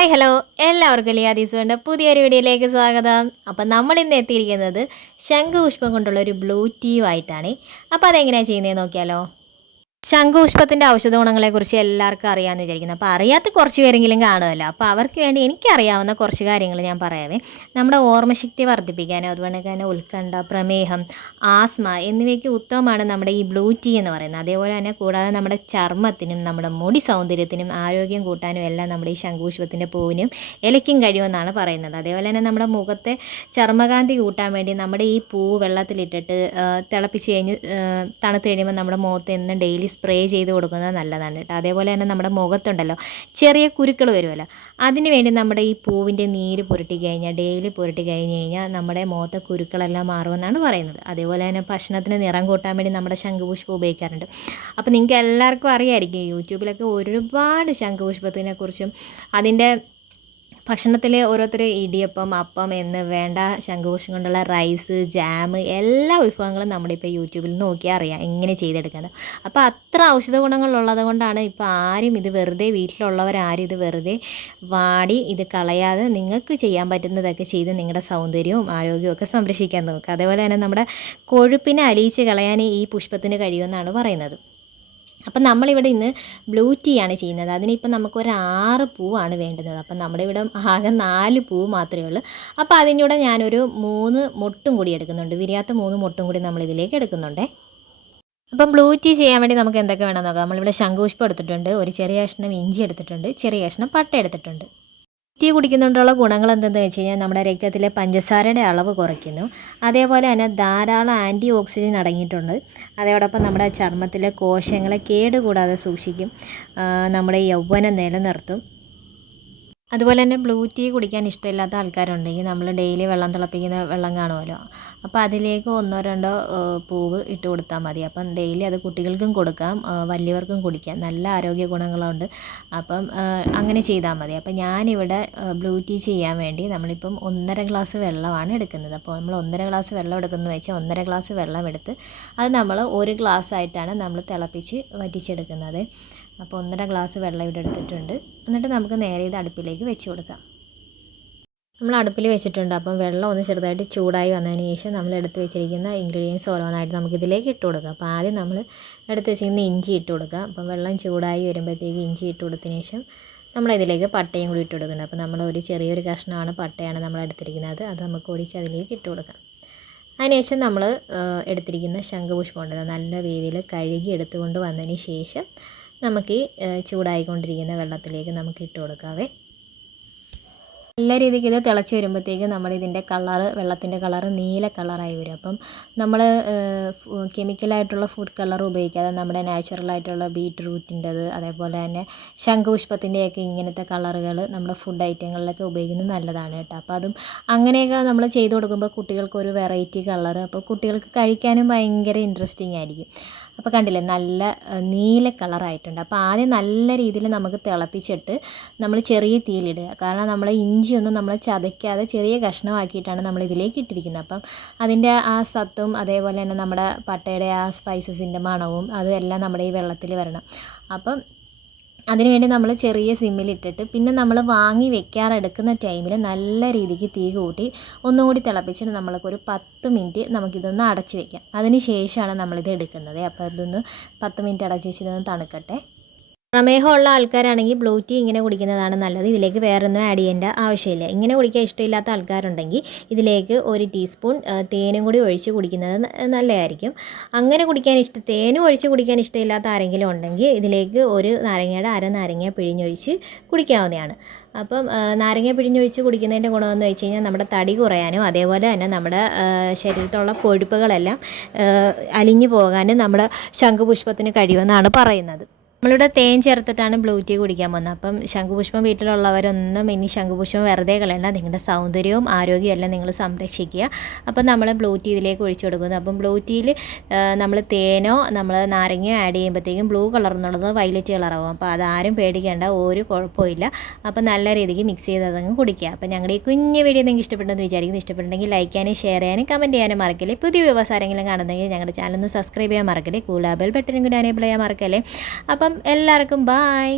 Hi hello എല്ലാവർക്കും ലിയാദീസുവിൻ്റെ പുതിയൊരു വീഡിയോയിലേക്ക് സ്വാഗതം. അപ്പം നമ്മളിന്ന് എത്തിയിരിക്കുന്നത് ശംഖുപുഷ്പം കൊണ്ടുള്ള ഒരു ബ്ലൂ ടീയുമായിട്ടാണ്. അപ്പോൾ അതെങ്ങനെയാണ് ചെയ്യുന്നതെന്ന് നോക്കിയാലോ. ശംഖുപുഷ്പത്തിൻ്റെ ഔഷധ ഗുണങ്ങളെക്കുറിച്ച് എല്ലാവർക്കും അറിയാമെന്ന് വിചാരിക്കുന്നു. അപ്പോൾ അറിയാത്ത കുറച്ച് പേരെങ്കിലും കാണുമല്ലോ. അപ്പോൾ അവർക്ക് വേണ്ടി എനിക്കറിയാവുന്ന കുറച്ച് കാര്യങ്ങൾ ഞാൻ പറയാവേ. നമ്മുടെ ഓർമ്മശക്തി വർദ്ധിപ്പിക്കാനും അതുപോലെ തന്നെ ഉത്കണ്ഠ, പ്രമേഹം, ആസ്മ എന്നിവയ്ക്ക് ഉത്തമമാണ് നമ്മുടെ ഈ ബ്ലൂ ടീ എന്ന് പറയുന്നത്. അതേപോലെ തന്നെ കൂടാതെ നമ്മുടെ ചർമ്മത്തിനും നമ്മുടെ മുടി സൗന്ദര്യത്തിനും ആരോഗ്യം കൂട്ടാനും എല്ലാം നമ്മുടെ ഈ ശംഖുപുഷ്പത്തിൻ്റെ പൂവിനും ഇലയ്ക്കും കഴിയുമെന്നാണ് പറയുന്നത്. അതേപോലെ തന്നെ നമ്മുടെ മുഖത്തെ ചർമ്മകാന്തി കൂട്ടാൻ വേണ്ടി നമ്മുടെ ഈ പൂ വെള്ളത്തിലിട്ടിട്ട് തിളപ്പിച്ച് കഴിഞ്ഞ് തണുത്ത് കഴിയുമ്പോൾ നമ്മുടെ മുഖത്ത് എന്നും ഡെയിലി സ്പ്രേ ചെയ്ത് കൊടുക്കുന്നത് നല്ലതാണ് കേട്ടോ. അതേപോലെ തന്നെ നമ്മുടെ മുഖത്തുണ്ടല്ലോ ചെറിയ കുരുക്കൾ വരുമല്ലോ, അതിന് വേണ്ടി നമ്മുടെ ഈ പൂവിൻ്റെ നീര് പുരട്ടി കഴിഞ്ഞാൽ ഡെയിലി പുരട്ടി കഴിഞ്ഞ് കഴിഞ്ഞാൽ നമ്മുടെ മുഖത്തെ കുരുക്കളെല്ലാം മാറുമെന്നാണ് പറയുന്നത്. അതേപോലെ തന്നെ ഭക്ഷണത്തിന് നിറം കൂട്ടാൻ വേണ്ടി നമ്മുടെ ശംഖുപുഷ്പം ഉപയോഗിക്കാറുണ്ട്. അപ്പോൾ നിങ്ങൾക്ക് എല്ലാവർക്കും അറിയാമായിരിക്കും, യൂട്യൂബിലൊക്കെ ഒരുപാട് ശംഖുപുഷ്പത്തിനെക്കുറിച്ചും അതിൻ്റെ ഭക്ഷണത്തിൽ ഓരോരുത്തർ ഇടിയപ്പം, അപ്പം എന്ന് വേണ്ട ശംഖുപുഷ്പം കൊണ്ടുള്ള റൈസ്, ജാം എല്ലാ വിഭവങ്ങളും നമ്മുടെ ഇപ്പോൾ യൂട്യൂബിൽ നോക്കിയാൽ അറിയാം എങ്ങനെ ചെയ്തെടുക്കുന്നത്. അപ്പോൾ അത്ര ഔഷധ ഗുണങ്ങളുള്ളത് കൊണ്ടാണ് ഇപ്പോൾ ആരും ഇത് വെറുതെ, വീട്ടിലുള്ളവരാരും ഇത് വെറുതെ വാടി ഇത് കളയാതെ നിങ്ങൾക്ക് ചെയ്യാൻ പറ്റുന്നതൊക്കെ ചെയ്ത് നിങ്ങളുടെ സൗന്ദര്യവും ആരോഗ്യവും ഒക്കെ സംരക്ഷിക്കാൻ നോക്കുക. അതേപോലെ തന്നെ നമ്മുടെ കൊഴുപ്പിനെ അലിയിച്ച് കളയാൻ ഈ പുഷ്പത്തിന് കഴിയുമെന്നാണ് പറയുന്നത്. അപ്പം നമ്മളിവിടെ ഇന്ന് ബ്ലൂ ടീ ആണ് ചെയ്യുന്നത്. അതിനിപ്പോൾ നമുക്കൊരു 6 പൂവാണ് വേണ്ടുന്നത്. അപ്പം നമ്മുടെ ഇവിടെ ആകെ 4 പൂവ് മാത്രമേ ഉള്ളൂ. അപ്പോൾ അതിൻ്റെ ഞാനൊരു 3 മൊട്ടും കൂടി എടുക്കുന്നുണ്ട്. വിരിയാത്ത 3 മൊട്ടും കൂടി നമ്മളിതിലേക്ക് എടുക്കുന്നുണ്ടേ. അപ്പം ബ്ലൂ ടീ ചെയ്യാൻ വേണ്ടി നമുക്ക് എന്തൊക്കെ വേണമെന്ന് നോക്കാം. നമ്മളിവിടെ ശംഖുപുഷ്പം എടുത്തിട്ടുണ്ട്, ഒരു ചെറിയ കഷ്ണം ഇഞ്ചി എടുത്തിട്ടുണ്ട്, ചെറിയ കഷ്ണം പട്ട എടുത്തിട്ടുണ്ട്. ടീ കുടിക്കുന്നതുകൊണ്ടുള്ള ഗുണങ്ങൾ എന്തെന്ന് വെച്ച് കഴിഞ്ഞാൽ നമ്മുടെ രക്തത്തിലെ പഞ്ചസാരയുടെ അളവ് കുറയ്ക്കുന്നു. അതേപോലെ തന്നെ ധാരാളം ആൻറ്റി ഓക്സിജൻ അടങ്ങിയിട്ടുണ്ട്. അതോടൊപ്പം നമ്മുടെ ചർമ്മത്തിലെ കോശങ്ങളെ കേടുകൂടാതെ സൂക്ഷിക്കും, നമ്മുടെ യൗവനം നിലനിർത്തും. അതുപോലെ തന്നെ ബ്ലൂ ടീ കുടിക്കാൻ ഇഷ്ടമില്ലാത്ത ആൾക്കാരുണ്ടെങ്കിൽ നമ്മൾ ഡെയിലി വെള്ളം തിളപ്പിക്കുന്ന വെള്ളം കാണുമല്ലോ, അപ്പോൾ അതിലേക്ക് 1-2 പൂവ് ഇട്ട് കൊടുത്താൽ മതി. അപ്പം ഡെയിലി അത് കുട്ടികൾക്കും കൊടുക്കാം, വലിയവർക്കും കുടിക്കാം. നല്ല ആരോഗ്യ ഗുണങ്ങളുണ്ട്. അപ്പം അങ്ങനെ ചെയ്താൽ മതി. അപ്പം ഞാനിവിടെ ബ്ലൂ ടീ ചെയ്യാൻ വേണ്ടി നമ്മളിപ്പം 1.5 ഗ്ലാസ് വെള്ളമാണ് എടുക്കുന്നത്. അപ്പോൾ നമ്മൾ 1.5 ഗ്ലാസ് വെള്ളം എടുക്കുന്നത് വെച്ചാൽ 1.5 ഗ്ലാസ് വെള്ളം എടുത്ത് അത് നമ്മൾ 1 ഗ്ലാസ് ആയിട്ടാണ് നമ്മൾ തിളപ്പിച്ച് വറ്റിച്ചെടുക്കുന്നത്. അപ്പോൾ 1.5 ഗ്ലാസ് വെള്ളം ഇവിടെ എടുത്തിട്ടുണ്ട്. എന്നിട്ട് നമുക്ക് നേരെ ഇത് അടുപ്പിലേക്ക് വെച്ച് കൊടുക്കാം. നമ്മൾ അടുപ്പിൽ വെച്ചിട്ടുണ്ട്. അപ്പം വെള്ളം ഒന്ന് ചെറുതായിട്ട് ചൂടായി വന്നതിന് ശേഷം നമ്മൾ എടുത്ത് വെച്ചിരിക്കുന്ന ഇൻഗ്രീഡിയൻസ് ഓരോന്നായിട്ട് നമുക്കിതിലേക്ക് ഇട്ട് കൊടുക്കാം. അപ്പോൾ ആദ്യം നമ്മൾ എടുത്ത് വെച്ചിരിക്കുന്ന ഇഞ്ചി ഇട്ട് കൊടുക്കാം. അപ്പം വെള്ളം ചൂടായി വരുമ്പോഴത്തേക്ക് ഇഞ്ചി ഇട്ട് കൊടുത്തതിന് ശേഷം നമ്മളിതിലേക്ക് പട്ടയും കൂടി ഇട്ട് കൊടുക്കണം. അപ്പോൾ നമ്മൾ ചെറിയൊരു കഷ്ണമാണ് പട്ടയാണ് നമ്മൾ എടുത്തിരിക്കുന്നത്, അത് നമുക്ക് ഒടിച്ച് അതിലേക്ക് ഇട്ട് കൊടുക്കാം. അതിനുശേഷം നമ്മൾ എടുത്തിരിക്കുന്ന ശംഖുപുഷ്പം ഉണ്ടല്ലോ, നല്ല രീതിയിൽ കഴുകി എടുത്തുകൊണ്ട് വന്നതിന് ശേഷം നമുക്ക് ഈ ചൂടായിക്കൊണ്ടിരിക്കുന്ന വെള്ളത്തിലേക്ക് നമുക്ക് ഇട്ട് കൊടുക്കാവേ. നല്ല രീതിക്ക് ഇത് തിളച്ച് വരുമ്പോഴത്തേക്ക് നമ്മുടെ ഇതിൻ്റെ കളറ്, വെള്ളത്തിൻ്റെ കളറ് നീല കളറായി വരും. അപ്പം നമ്മൾ കെമിക്കലായിട്ടുള്ള ഫുഡ് കളർ ഉപയോഗിക്കാതെ നമ്മുടെ നാച്ചുറലായിട്ടുള്ള ബീറ്റ്റൂട്ടിൻ്റെത്, അതേപോലെ തന്നെ ശംഖുപുഷ്പത്തിൻ്റെയൊക്കെ ഇങ്ങനത്തെ കളറുകൾ നമ്മുടെ ഫുഡ് ഐറ്റങ്ങളിലൊക്കെ ഉപയോഗിക്കുന്നത് നല്ലതാണ് കേട്ടോ. അപ്പോൾ അതും അങ്ങനെയൊക്കെ നമ്മൾ ചെയ്ത് കൊടുക്കുമ്പോൾ കുട്ടികൾക്കൊരു വെറൈറ്റി കളറ്, അപ്പോൾ കുട്ടികൾക്ക് കഴിക്കാനും ഭയങ്കര ഇൻട്രസ്റ്റിംഗ് ആയിരിക്കും. അപ്പോൾ കണ്ടില്ലേ, നല്ല നീല കളറായിട്ടുണ്ട്. അപ്പോൾ ആദ്യം നല്ല രീതിയിൽ നമുക്ക് തിളപ്പിച്ചിട്ട് നമ്മൾ ചെറിയ തീയിലിടുക. കാരണം നമ്മൾ ഇഞ്ചിയൊന്നും നമ്മൾ ചതയ്ക്കാതെ ചെറിയ കഷ്ണമാക്കിയിട്ടാണ് നമ്മൾ ഇതിലേക്ക് ഇട്ടിരിക്കുന്നത്. അപ്പം അതിൻ്റെ ആ സത്തും അതേപോലെ തന്നെ നമ്മുടെ പട്ടയുടെ ആ സ്പൈസസിൻ്റെ മണവും അതും എല്ലാം നമ്മുടെ ഈ വെള്ളത്തിൽ വരണം. അപ്പം അതിനുവേണ്ടി നമ്മൾ ചെറിയ സിമ്മിലിട്ടിട്ട് പിന്നെ നമ്മൾ വാങ്ങി വെക്കാറെടുക്കുന്ന ടൈമിൽ നല്ല രീതിക്ക് തീ കൂട്ടി ഒന്നും കൂടി തിളപ്പിച്ചിട്ട് നമ്മൾക്കൊരു 10 മിനിറ്റ് നമുക്കിതൊന്ന് അടച്ച് വെക്കാം. അതിന് ശേഷമാണ് നമ്മളിത് എടുക്കുന്നത്. അപ്പോൾ ഇതൊന്ന് 10 മിനിറ്റ് അടച്ച് വെച്ച് ഇതൊന്ന് തണുക്കട്ടെ. പ്രമേഹമുള്ള ആൾക്കാരാണെങ്കിൽ ബ്ലൂ ടീ ഇങ്ങനെ കുടിക്കുന്നതാണ് നല്ലത്. ഇതിലേക്ക് വേറൊന്നും ആഡ് ചെയ്യേണ്ട ആവശ്യമില്ല. ഇങ്ങനെ കുടിക്കാൻ ഇഷ്ടമില്ലാത്ത ആൾക്കാരുണ്ടെങ്കിൽ ഇതിലേക്ക് 1 ടീസ്പൂൺ തേനും കൂടി ഒഴിച്ച് കുടിക്കുന്നത് നല്ലതായിരിക്കും. അങ്ങനെ തേനും ഒഴിച്ച് കുടിക്കാൻ ഇഷ്ടമില്ലാത്ത ആരെങ്കിലും ഉണ്ടെങ്കിൽ ഇതിലേക്ക് ഒരു നാരങ്ങയുടെ അരനാരങ്ങ പിഴിഞ്ഞൊഴിച്ച് കുടിക്കാവുന്നതാണ്. അപ്പം നാരങ്ങ പിഴിഞ്ഞൊഴിച്ച് കുടിക്കുന്നതിൻ്റെ ഗുണമെന്ന് വെച്ച് കഴിഞ്ഞാൽ നമ്മുടെ തടി കുറയാനും അതേപോലെ തന്നെ നമ്മുടെ ശരീരത്തിലുള്ള കൊഴുപ്പുകളെല്ലാം അലിഞ്ഞു പോകാനും നമ്മുടെ ശംഖുപുഷ്പത്തിന് കഴിയുമെന്നാണ് പറയുന്നത്. നമ്മളിവിടെ തേൻ ചേർത്തിട്ടാണ് ബ്ലൂ ടീ കുടിക്കാൻ പോകുന്നത്. അപ്പം ശംഖുപുഷ്പം വീട്ടിലുള്ളവരൊന്നും ഇനി ശംഖുപുഷ്പം വെറുതെ കളയണ്ട, നിങ്ങളുടെ സൗന്ദര്യവും ആരോഗ്യവും എല്ലാം നിങ്ങൾ സംരക്ഷിക്കുക. അപ്പം നമ്മൾ ബ്ലൂ ടീ ഇതിലേക്ക് ഒഴിച്ചു കൊടുക്കുന്നു. അപ്പം ബ്ലൂ ടീയിൽ നമ്മൾ തേനോ നമ്മൾ നാരങ്ങയോ ആഡ് ചെയ്യുമ്പോഴത്തേക്കും ബ്ലൂ കളർ എന്നുള്ളത് വയലറ്റ് കളറാവും. അപ്പോൾ അതാരും പേടിക്കേണ്ട, ഒരു കുഴപ്പമില്ല. അപ്പം നല്ല രീതിക്ക് മിക്സ് ചെയ്ത് അതങ്ങ് കുടിക്കുക. അപ്പം ഞങ്ങളുടെ ഈ കുഞ്ഞു വീഡിയോ നിങ്ങൾക്ക് ഇഷ്ടപ്പെട്ടെന്ന് വിചാരിക്കുന്നു. ഇഷ്ടപ്പെട്ടെങ്കിൽ ലൈക്ക് ചെയ്യാനും ഷെയർ ചെയ്യാനും കമൻറ്റ് ചെയ്യാനും മറക്കല്ലേ. പുതിയ വ്യൂവേഴ്സ് ആരെങ്കിലും കാണുന്നെങ്കിൽ ഞങ്ങളുടെ ചാനൽ ഒന്ന് സബ്സ്ക്രൈബ് ചെയ്യാൻ മറക്കല്ലേ. ബെൽ ബട്ടനും കൂടി എനേബിൾ ചെയ്യാൻ മറക്കല്ലേ. അപ്പം എല്ലാവർക്കും ബായ്.